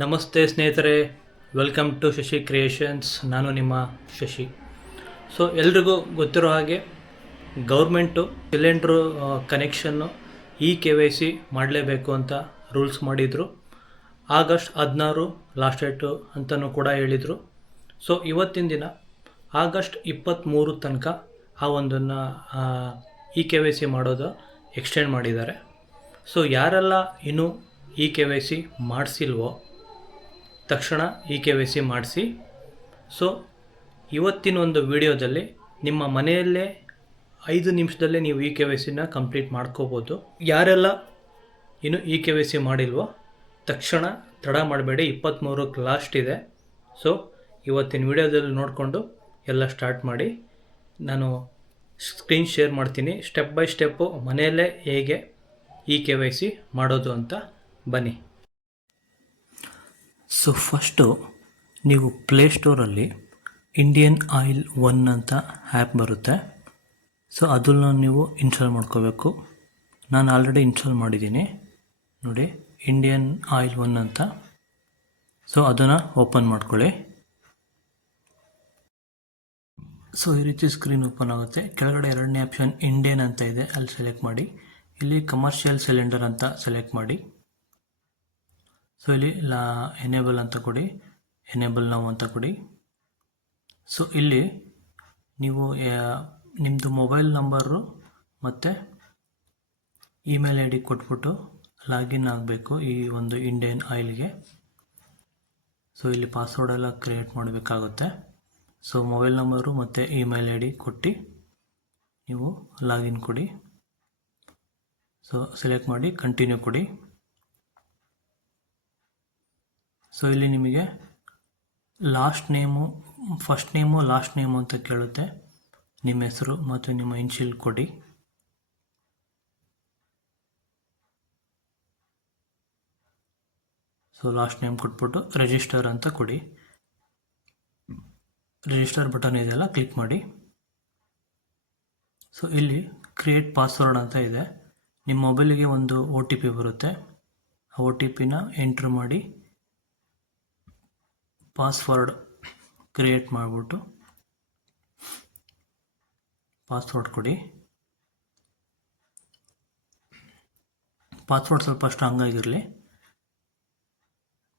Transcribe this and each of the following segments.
ನಮಸ್ತೆ ಸ್ನೇಹಿತರೆ, welcome to Shashi creations. ನಾನು ನಿಮ್ಮ ಶಶಿ. ಸೊ ಎಲ್ರಿಗೂ ಗೊತ್ತಿರೋ ಹಾಗೆ ಗೌರ್ಮೆಂಟು ಸಿಲಿಂಡ್ರು ಕನೆಕ್ಷನ್ನು KYC ಮಾಡಲೇಬೇಕು ಅಂತ ರೂಲ್ಸ್ ಮಾಡಿದರು. ಆಗಸ್ಟ್ 16 ಲಾಸ್ಟ್ ಡೇಟು ಅಂತಲೂ ಕೂಡ ಹೇಳಿದರು. ಸೊ ಇವತ್ತಿನ ದಿನ ಆಗಸ್ಟ್ 23 ತನಕ ಆ ಒಂದನ್ನು KYC ಮಾಡೋದು ಎಕ್ಸ್ಟೆಂಡ್ ಮಾಡಿದ್ದಾರೆ. ಸೊ ಯಾರೆಲ್ಲ ಇನ್ನೂ KYC ಮಾಡಿಸಿಲ್ವೋ ತಕ್ಷಣ KYC ಮಾಡಿಸಿ. ಸೊ ಇವತ್ತಿನ ಒಂದು ವಿಡಿಯೋದಲ್ಲಿ ನಿಮ್ಮ ಮನೆಯಲ್ಲೇ 5 ನಿಮಿಷದಲ್ಲೇ ನೀವು KYCನ ಕಂಪ್ಲೀಟ್ ಮಾಡ್ಕೋಬೋದು. ಯಾರೆಲ್ಲ ಇನ್ನು KYC ಮಾಡಿಲ್ವೋ ತಕ್ಷಣ ತಡ ಮಾಡಬೇಡಿ, 23ಕ್ಕೆ ಲಾಸ್ಟ್ ಇದೆ. ಸೊ ಇವತ್ತಿನ ವಿಡಿಯೋದಲ್ಲಿ ನೋಡಿಕೊಂಡು ಎಲ್ಲ ಸ್ಟಾರ್ಟ್ ಮಾಡಿ. ನಾನು ಸ್ಕ್ರೀನ್ ಶೇರ್ ಮಾಡ್ತೀನಿ, ಸ್ಟೆಪ್ ಬೈ ಸ್ಟೆಪ್ಪು ಮನೆಯಲ್ಲೇ ಹೇಗೆ KYC ಮಾಡೋದು ಅಂತ. ಬನ್ನಿ. ಸೊ ಫಸ್ಟು ನೀವು ಪ್ಲೇಸ್ಟೋರಲ್ಲಿ ಇಂಡಿಯನ್ ಆಯಿಲ್ 1 ಅಂತ ಆ್ಯಪ್ ಬರುತ್ತೆ. ಸೊ ಅದನ್ನು ನೀವು ಇನ್ಸ್ಟಾಲ್ ಮಾಡ್ಕೋಬೇಕು. ನಾನು ಆಲ್ರೆಡಿ ಇನ್ಸ್ಟಾಲ್ ಮಾಡಿದ್ದೀನಿ ನೋಡಿ, ಇಂಡಿಯನ್ ಆಯಿಲ್ 1 ಅಂತ. ಸೊ ಅದನ್ನು ಓಪನ್ ಮಾಡ್ಕೊಳ್ಳಿ. ಸೊ ಈ ರೀತಿ ಸ್ಕ್ರೀನ್ ಓಪನ್ ಆಗುತ್ತೆ. ಕೆಳಗಡೆ ಎರಡನೇ ಆಪ್ಷನ್ ಇಂಡಿಯನ್ ಅಂತ ಇದೆ, ಅಲ್ಲಿ ಸೆಲೆಕ್ಟ್ ಮಾಡಿ. ಇಲ್ಲಿ ಕಮರ್ಷಿಯಲ್ ಸಿಲಿಂಡರ್ ಅಂತ ಸೆಲೆಕ್ಟ್ ಮಾಡಿ. ಸೊ ಇಲ್ಲಿ ಎನೇಬಲ್ ಅಂತ ಕೊಡಿ, ಎನೇಬಲ್ ನಾವು ಅಂತ ಕೊಡಿ. ಸೊ ಇಲ್ಲಿ ನೀವು ನಿಮ್ಮದು ಮೊಬೈಲ್ ನಂಬರು ಮತ್ತು ಇಮೇಲ್ ID ಕೊಟ್ಬಿಟ್ಟು ಲಾಗಿನ್ ಆಗಬೇಕು ಈ ಒಂದು ಇಂಡಿಯನ್ ಆಯಿಲ್ಗೆ. ಸೊ ಇಲ್ಲಿ ಪಾಸ್ವರ್ಡ್ ಎಲ್ಲ ಕ್ರಿಯೇಟ್ ಮಾಡಬೇಕಾಗುತ್ತೆ. ಸೊ ಮೊಬೈಲ್ ನಂಬರು ಮತ್ತು ಇಮೇಲ್ ID ಕೊಟ್ಟು ನೀವು ಲಾಗಿನ್ ಕೊಡಿ. ಸೊ ಸೆಲೆಕ್ಟ್ ಮಾಡಿ ಕಂಟಿನ್ಯೂ ಕೊಡಿ. ಸೊ ಇಲ್ಲಿ ನಿಮಗೆ last name, first name, last name ಅಂತ ಕೇಳುತ್ತೆ. ನಿಮ್ಮ ಹೆಸರು ಮತ್ತು ನಿಮ್ಮ ಇನ್ಷಿಯಲ್ ಕೊಡಿ. ಸೊ ಲಾಸ್ಟ್ ನೇಮ್ ಕೊಟ್ಬಿಟ್ಟು ರಿಜಿಸ್ಟರ್ ಅಂತ ಕೊಡಿ. ರಿಜಿಸ್ಟರ್ ಬಟನ್ ಇದೆಯಲ್ಲ, ಕ್ಲಿಕ್ ಮಾಡಿ. ಸೊ ಇಲ್ಲಿ ಕ್ರಿಯೇಟ್ ಪಾಸ್ವರ್ಡ್ ಅಂತ ಇದೆ. ನಿಮ್ಮ ಮೊಬೈಲಿಗೆ ಒಂದು OTP ಬರುತ್ತೆ. ಆ OTPನ ಎಂಟ್ರ್ ಮಾಡಿ ಪಾಸ್ವರ್ಡ್ ಕ್ರಿಯೇಟ್ ಮಾಡಿಬಿಟ್ಟು ಪಾಸ್ವರ್ಡ್ ಕೊಡಿ. ಪಾಸ್ವರ್ಡ್ ಸ್ವಲ್ಪ ಸ್ಟ್ರಾಂಗ್ ಆಗಿರಲಿ.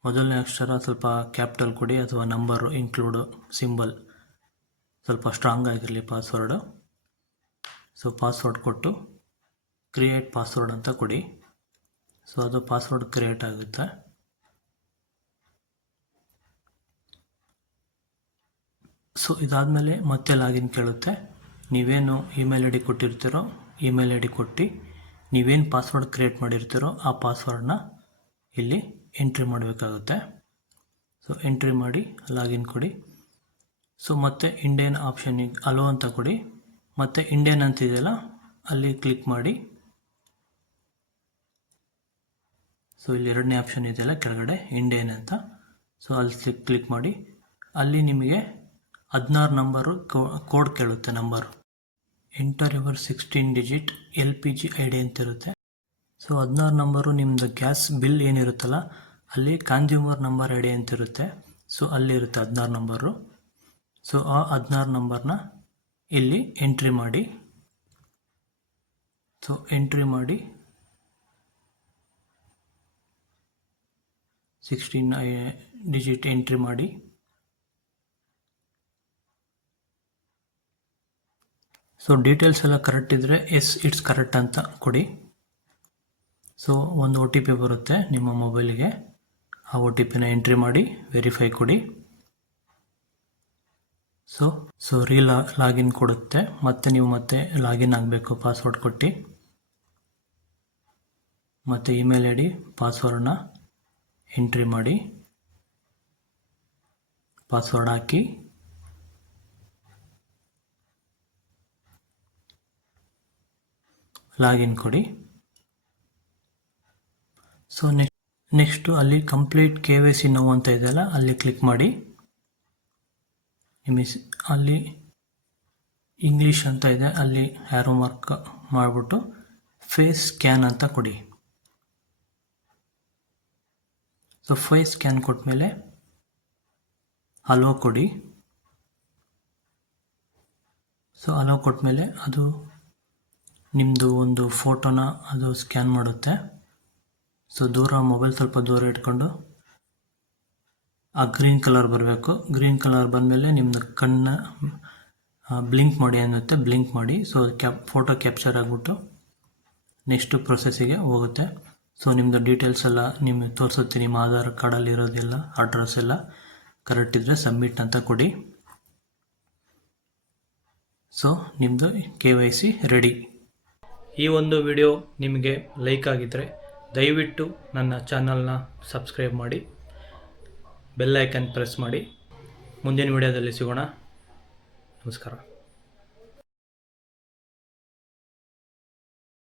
ಮೊದಲನೇ ಅಕ್ಷರ ಸ್ವಲ್ಪ ಕ್ಯಾಪಿಟಲ್ ಕೊಡಿ, ಅಥವಾ ನಂಬರು ಇನ್ಕ್ಲೂಡ್ ಸಿಂಬಲ್ ಸ್ವಲ್ಪ ಸ್ಟ್ರಾಂಗ್ ಆಗಿರಲಿ ಪಾಸ್ವರ್ಡು. ಸೊ ಪಾಸ್ವರ್ಡ್ ಕೊಟ್ಟು ಕ್ರಿಯೇಟ್ ಪಾಸ್ವರ್ಡ್ ಅಂತ ಕೊಡಿ. ಸೊ ಅದು ಪಾಸ್ವರ್ಡ್ ಕ್ರಿಯೇಟ್ ಆಗುತ್ತೆ. ಸೊ ಇದಾದಮೇಲೆ ಮತ್ತೆ ಲಾಗಿನ್ ಕೇಳುತ್ತೆ. ನೀವೇನು ಇಮೇಲ್ ID ಕೊಟ್ಟಿರ್ತೀರೋ ಇಮೇಲ್ ID ಕೊಟ್ಟು ನೀವೇನು ಪಾಸ್ವರ್ಡ್ ಕ್ರಿಯೇಟ್ ಮಾಡಿರ್ತೀರೋ ಆ ಪಾಸ್ವರ್ಡನ್ನ ಇಲ್ಲಿ ಎಂಟ್ರಿ ಮಾಡಬೇಕಾಗುತ್ತೆ. ಸೊ ಎಂಟ್ರಿ ಮಾಡಿ ಲಾಗಿನ್ ಕೊಡಿ. ಸೊ ಮತ್ತೆ ಇಂಡಿಯನ್ ಆಪ್ಷನಿಗೆ ಅಲೋ ಅಂತ ಕೊಡಿ. ಮತ್ತು ಇಂಡಿಯನ್ ಅಂತಿದೆಯಲ್ಲ ಅಲ್ಲಿ ಕ್ಲಿಕ್ ಮಾಡಿ. ಸೊ ಇಲ್ಲಿ ಎರಡನೇ ಆಪ್ಷನ್ ಇದೆಯಲ್ಲ ಕೆಳಗಡೆ ಇಂಡಿಯನ್ ಅಂತ, ಸೊ ಅಲ್ಲಿ ಕ್ಲಿಕ್ ಮಾಡಿ. ಅಲ್ಲಿ ನಿಮಗೆ 16 ನಂಬರು ಕೋಡ್ ಕೇಳುತ್ತೆ. Number enter your 16 digit LPG ID ಅಂತ ಇರುತ್ತೆ. ಸೊ 16 ನಂಬರು ನಿಮ್ಮದು ಗ್ಯಾಸ್ ಬಿಲ್ ಏನಿರುತ್ತಲ್ಲ ಅಲ್ಲಿ ಕನ್ಸ್ಯೂಮರ್ ನಂಬರ್ ID ಅಂತ ಇರುತ್ತೆ. So ಅಲ್ಲಿರುತ್ತೆ 16 number. ಸೊ ಆ 16 ನಂಬರ್ನ ಇಲ್ಲಿ ಎಂಟ್ರಿ ಮಾಡಿ. ಸೊ ಎಂಟ್ರಿ ಮಾಡಿ 16 ಡಿಜಿಟ್ ಎಂಟ್ರಿ ಮಾಡಿ. ಸೊ ಡೀಟೇಲ್ಸ್ ಎಲ್ಲ ಕರೆಕ್ಟ್ ಇದ್ದರೆ ಎಸ್ ಇಟ್ಸ್ ಕರೆಕ್ಟ್ ಅಂತ ಕೊಡಿ. ಸೊ ಒಂದು OTP ಬರುತ್ತೆ ನಿಮ್ಮ ಮೊಬೈಲಿಗೆ, ಆ OTPನ ಎಂಟ್ರಿ ಮಾಡಿ ವೆರಿಫೈ ಕೊಡಿ. ಸೊ ಲಾಗಿನ್ ಕೊಡುತ್ತೆ. ನೀವು ಮತ್ತೆ ಲಾಗಿನ್ ಆಗಬೇಕು ಪಾಸ್ವರ್ಡ್ ಕೊಟ್ಟು. ಮತ್ತು ಇಮೇಲ್ ID ಪಾಸ್ವರ್ಡನ್ನ ಎಂಟ್ರಿ ಮಾಡಿ, ಪಾಸ್ವರ್ಡ್ ಹಾಕಿ ಲಾಗಿನ್ ಕೊಡಿ. ಸೊ ನೆಕ್ಸ್ಟು ಅಲ್ಲಿ ಕಂಪ್ಲೀಟ್ KYC ನೋ ಅಂತ ಇದೆಯಲ್ಲ ಅಲ್ಲಿ ಕ್ಲಿಕ್ ಮಾಡಿ. ಅಲ್ಲಿ ಇಂಗ್ಲೀಷ್ ಅಂತ ಇದೆ, ಅಲ್ಲಿ ಆ್ಯರೋ ಮಾರ್ಕ್ ಮಾಡಿಬಿಟ್ಟು ಫೇಸ್ ಸ್ಕ್ಯಾನ್ ಅಂತ ಕೊಡಿ. ಸೊ ಫೇಸ್ ಸ್ಕ್ಯಾನ್ ಕೊಟ್ಮೇಲೆ ಅಲೋ ಕೊಡಿ. ಸೊ ಅಲೋ ಕೊಟ್ಮೇಲೆ ಅದು ನಿಮ್ಮದು ಒಂದು ಫೋಟೋನ ಅದು ಸ್ಕ್ಯಾನ್ ಮಾಡುತ್ತೆ. ಸೊ ಮೊಬೈಲ್ ಸ್ವಲ್ಪ ದೂರ ಇಟ್ಕೊಂಡು ಆ ಗ್ರೀನ್ ಕಲರ್ ಬರಬೇಕು. ಗ್ರೀನ್ ಕಲರ್ ಬಂದಮೇಲೆ ನಿಮ್ಮದು ಕಣ್ಣು ಬ್ಲಿಂಕ್ ಮಾಡಿ ಅನ್ನುತ್ತೆ, ಬ್ಲಿಂಕ್ ಮಾಡಿ. ಸೊ ಫೋಟೋ ಕ್ಯಾಪ್ಚರ್ ಆಗಿಬಿಟ್ಟು ನೆಕ್ಸ್ಟು ಪ್ರೊಸೆಸ್ಸಿಗೆ ಹೋಗುತ್ತೆ. ಸೊ ನಿಮ್ಮದು ಡೀಟೇಲ್ಸ್ ಎಲ್ಲ ನಿಮಗೆ ತೋರಿಸುತ್ತೆ. ನಿಮ್ಮ ಆಧಾರ್ ಕಾರ್ಡಲ್ಲಿರೋದೆಲ್ಲ ಅಡ್ರೆಸ್ ಎಲ್ಲ ಕರೆಕ್ಟ್ ಇದ್ದರೆ ಸಬ್ಮಿಟ್ ಅಂತ ಕೊಡಿ. ಸೊ ನಿಮ್ಮದು KYC ರೆಡಿ. ಈ ಒಂದು ವಿಡಿಯೋ ನಿಮಗೆ ಲೈಕ್ ಆಗಿದ್ದರೆ ದಯವಿಟ್ಟು ನನ್ನ ಚಾನಲ್ನ ಸಬ್ಸ್ಕ್ರೈಬ್ ಮಾಡಿ, ಬೆಲ್ ಐಕನ್ ಪ್ರೆಸ್ ಮಾಡಿ. ಮುಂದಿನ ವಿಡಿಯೋದಲ್ಲಿ ಸಿಗೋಣ. ನಮಸ್ಕಾರ.